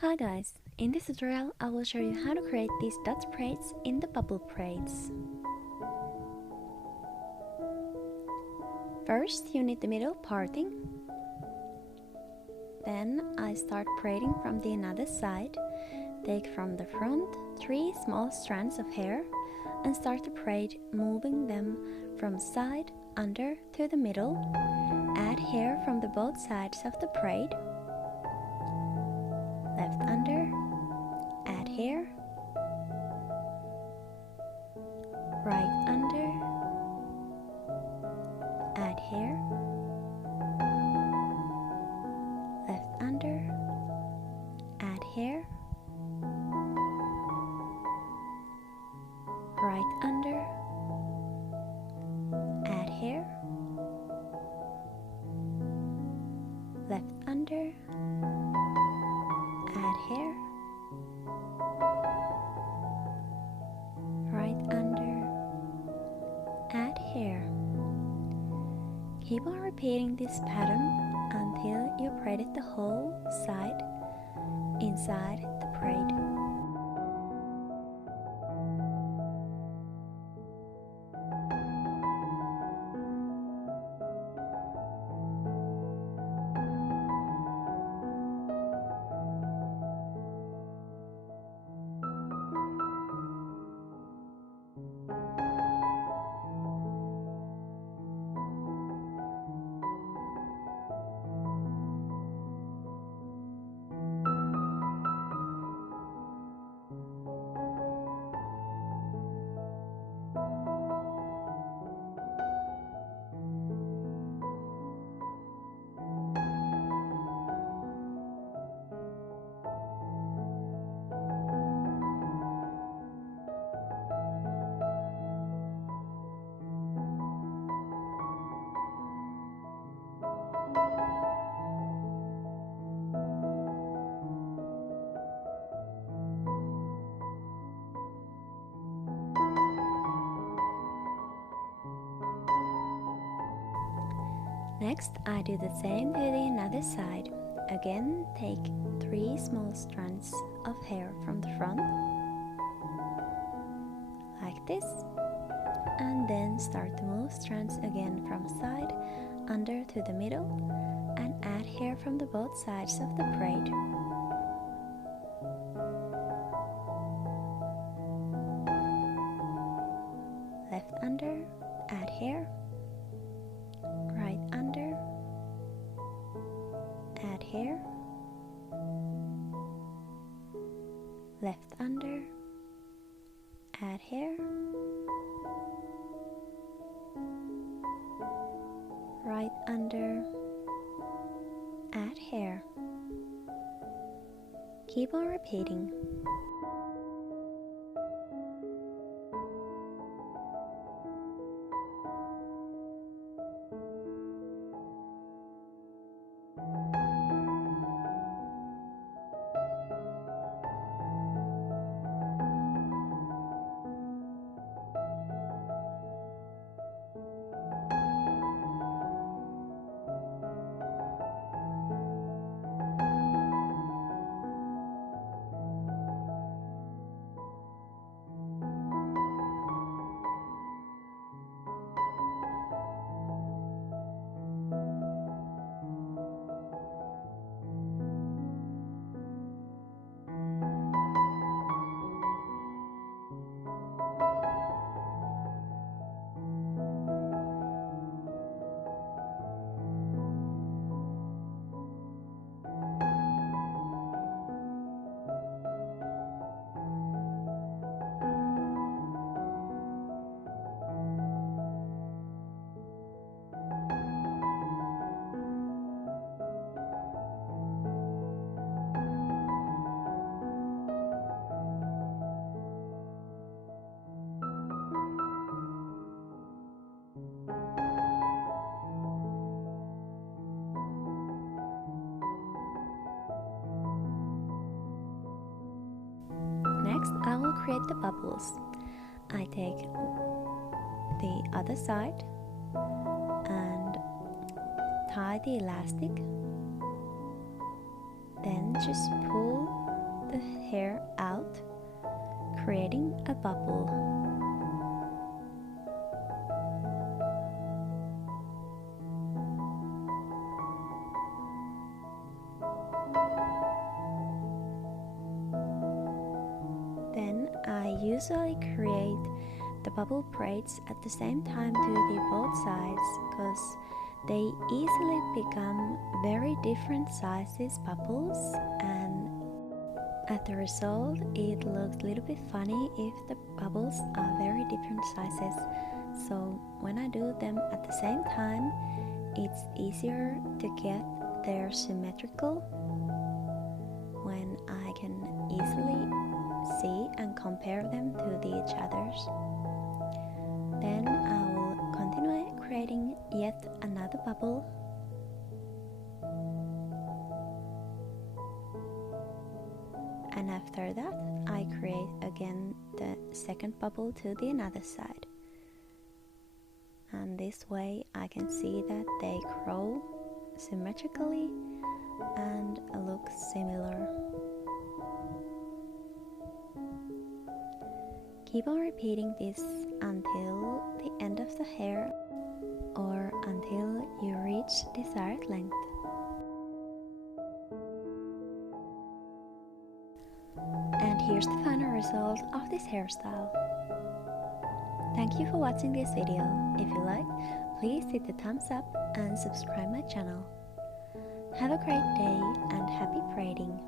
Hi guys, in this tutorial I will show you how to create these dots braids in the bubble braids. First you need the middle parting. Then I start braiding from the another side. Take from the front 3 small strands of hair and start the braid, moving them from side under to the middle. Add hair from the both sides of the braid. Left under, add hair, right under, add hair, left under, add hair, right under, add hair, left under, add hair, right under, add hair. Keep on repeating this pattern until you braided the whole side inside the braid. Next, I do the same to the other side. Again, take 3 small strands of hair from the front, like this, and then start to move strands again from side under to the middle and add hair from the both sides of the braid. Left under, add hair, right under, add hair, left under, add hair, right under, add hair. Keep on repeating. Next, I will create the bubbles. I take the other side and tie the elastic, then just pull the hair out, creating a bubble. Then I usually create the bubble braids at the same time to the both sides because they easily become very different sizes bubbles, and at the result it looks a little bit funny if the bubbles are very different sizes. So when I do them at the same time, it's easier to get their symmetrical when I can easily see and compare them to each others. Then I will continue creating yet another bubble. And after that I create again the second bubble to the another side. And this way I can see that they grow symmetrically and look similar. Keep on repeating this until the end of the hair or until you reach desired length. And here's the final result of this hairstyle. Thank you for watching this video. If you liked, please hit the thumbs up and subscribe my channel. Have a great day and happy braiding!